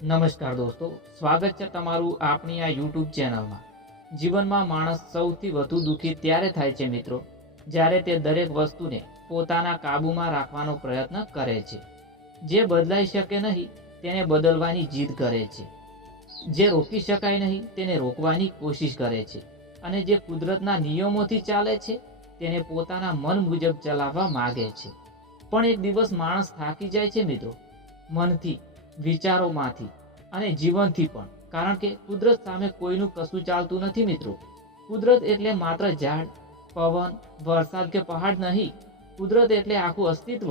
નમસ્કાર દોસ્તો, સ્વાગત છે તમારું આપણી આ યુટ્યુબ ચેનલમાં। જીવનમાં માણસ સૌથી વધુ દુઃખી ત્યારે થાય છે મિત્રો, જ્યારે તે દરેક વસ્તુને પોતાના કાબૂમાં રાખવાનો પ્રયત્ન કરે છે। જે બદલાઈ શકે નહીં તેને બદલવાની જીદ કરે છે, જે રોકી શકાય નહીં તેને રોકવાની કોશિશ કરે છે, અને જે કુદરતના નિયમોથી ચાલે છે તેને પોતાના મન મુજબ ચલાવવા માગે છે। પણ એક દિવસ માણસ થાકી જાય છે મિત્રો, મનથી, વિચારોમાંથી અને જીવનથી પણ, કારણ કે કુદરત સામે કોઈનું કશું ચાલતું નથી મિત્રો। કુદરત એટલે માત્ર ઝાડ, પવન, વરસાદ કે પહાડ નહીં। કુદરત એટલે આખું અસ્તિત્વ,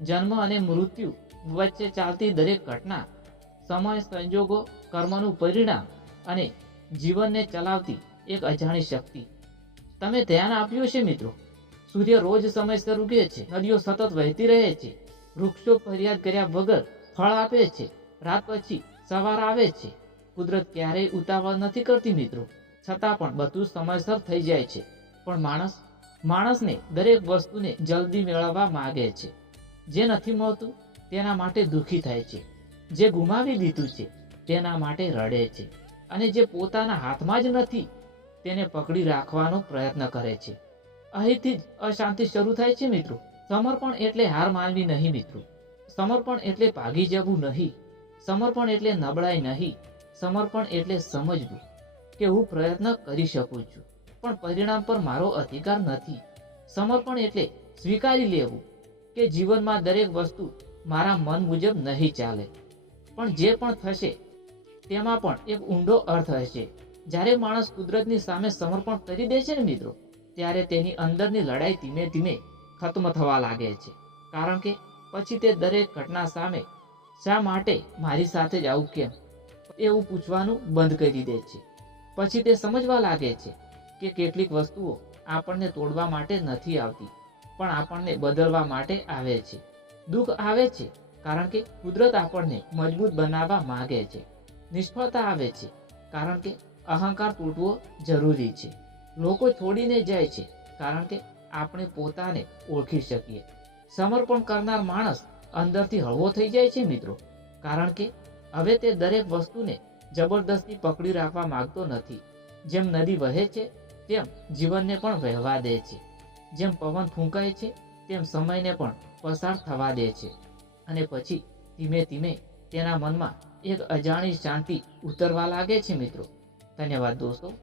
જન્મ અને મૃત્યુ વચ્ચે ચાલતી દરેક ઘટના, સમય, સંજોગો, કર્મનું પરિણામ અને જીવનને ચલાવતી એક અજાણી શક્તિ। તમે ધ્યાન આપ્યું છે મિત્રો, સૂર્ય રોજ સમયસર ઉગે છે, નદીઓ સતત વહેતી રહે છે, વૃક્ષો ફરિયાદ કર્યા વગર ફળ આપે છે, રાત પછી સવાર આવે છે। કુદરત ક્યારેય ઉતાવળ નથી કરતી મિત્રો, છતાં પણ બધું સમયસર થઈ જાય છે। પણ માણસને દરેક વસ્તુને જલ્દી મેળવવા માંગે છે। જે નથી મળતું તેના માટે દુઃખી થાય છે, જે ગુમાવી દીધું છે તેના માટે રડે છે, અને જે પોતાના હાથમાં જ નથી તેને પકડી રાખવાનો પ્રયત્ન કરે છે। અહીંથી જ અશાંતિ શરૂ થાય છે મિત્રો। સમર્પણ એટલે હાર માનવી નહીં મિત્રો, સમર્પણ એટલે ભાગી જવું નહીં, સમર્પણ એટલે નબળાઈ નહીં, સમર્પણ એટલે સમજવું કે હું પ્રયત્ન કરી શકું છું પણ પરિણામ પર મારો અધિકાર નથી। સમર્પણ એટલે સ્વીકારી લેવું કે જીવનમાં દરેક વસ્તુ મારા મન મુજબ નહીં ચાલે, પણ જે પણ થશે તેમાં પણ એક ઊંડો અર્થ હશે। જ્યારે માણસ કુદરતની સામે સમર્પણ કરી દે છે ને મિત્રો, ત્યારે તેની અંદરની લડાઈ ધીમે ધીમે ખત્મ થવા લાગે છે। કારણ કે પછી તે દરેક ઘટના સામે શા માટે મારી સાથે જ આવું કેમ એવું પૂછવાનું બંધ કરી દે છે। પછી તે સમજવા લાગે છે કે કેટલીક વસ્તુઓ આપણને તોડવા માટે નથી આવતી, પણ આપણને બદલવા માટે આવે છે। દુઃખ આવે છે કારણ કે કુદરત આપણને મજબૂત બનાવવા માંગે છે। નિષ્ફળતા આવે છે કારણ કે અહંકાર તૂટવો જરૂરી છે। લોકો છોડીને જાય છે કારણ કે આપણે પોતાને ઓળખી શકીએ। સમર્પણ કરનાર માણસ અંદરથી હળવો થઈ જાય છે મિત્રો, કારણ કે હવે તે દરેક વસ્તુને જબરદસ્તી પકડી રાખવા માંગતો નથી। જેમ નદી વહે છે તેમ જીવનને પણ વહેવા દે છે, જેમ પવન ફૂંકાય છે તેમ સમયને પણ પસાર થવા દે છે, અને પછી ધીમે ધીમે તેના મનમાં એક અજાણી શાંતિ ઉતરવા લાગે છે મિત્રો। ધન્યવાદ દોસ્તો।